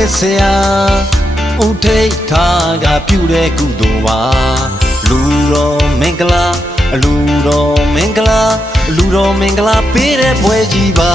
တန်ငါမိဘနဲ့ဆရာဦးထိတ်ထားကပြုတဲ့ကုသိုလ်ပါလူတော်မင်္ဂလာအလူတော်မင်္ဂလာအလူတော်မင်္ဂလာပေးတဲ့ပွဲကြီးပါ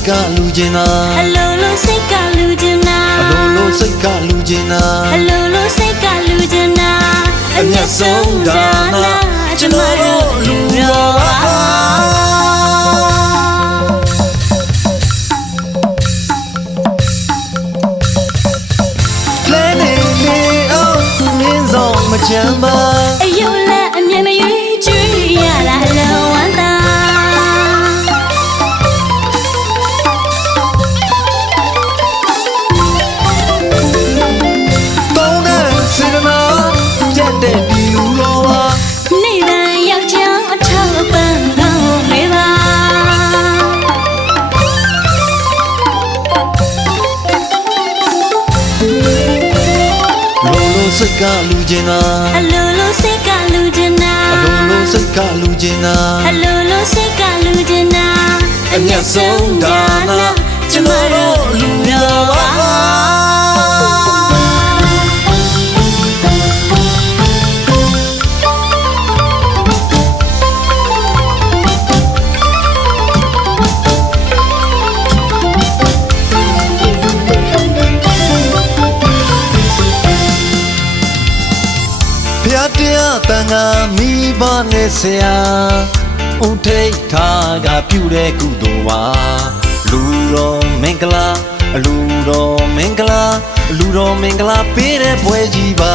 တ်ကလူကျင်တာအလိုလိုစိတ်ကလူကျင်နာအလုံးလုံးစိတ်ကလူကျင်တာအလိုလိုစိတ်ကလူကျင်နာအမျက်ဆုံးဒါနာကျွန်တော်တို့လူတော် ကလူကျင်တာအလိုလိုစိတ်ကလူကျင်နာအလုံးလုံးစိတ်ကလူကျင်တာအလိုလိုစိတ်ကလူကျင်နာအမျက်ဆုံးဒါ တရားတန်ငါမိဘနဲ့ဆရာဦးထိတ်ထားကပြုတဲ့ကုသိုလ်ပါလူတော်မင်္ဂလာအလူတော်မင်္ဂလာအလူတော်မင်္ဂလာပေးတဲ့ပွဲကြီးပါ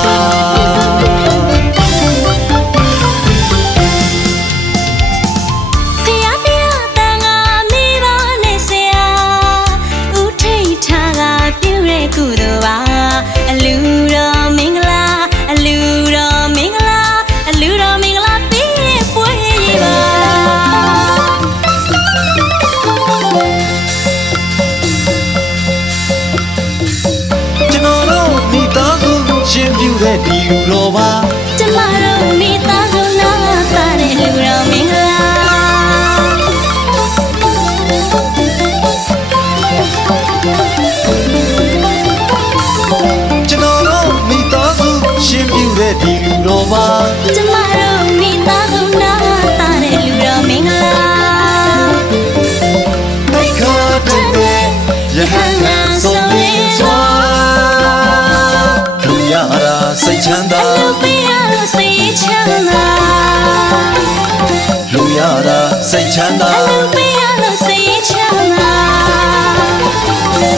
စိတ်ချမ်းသာလူပေးရလို့စိတ်ချမ်းသာ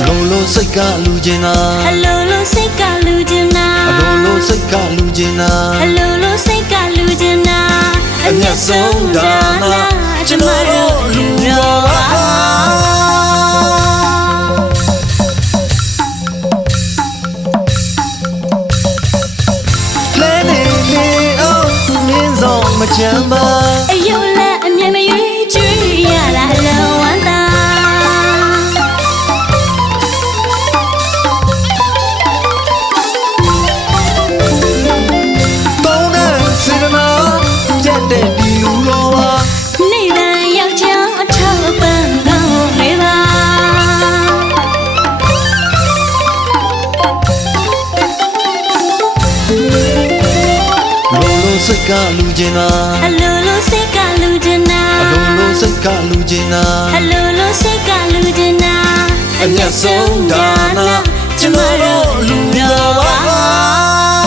လုံးလုံးစိတ်ကလူကျင်တာအလိုလိုစိတ်ကလူကျင်နာအလုံးလုံးစိတ်ကလူကျင်တာအလိုလိုစိတ်ကလူကျင်နာအမျက်ဆုံးဒါနာကျွန်တော်တို့လူတော်ပါ တ်ကလူကျင်တာအလိုလိုစိတ်ကလူချင်တာအမျက်ဆုံးဒါနာကျမတို့လူတော်ပါ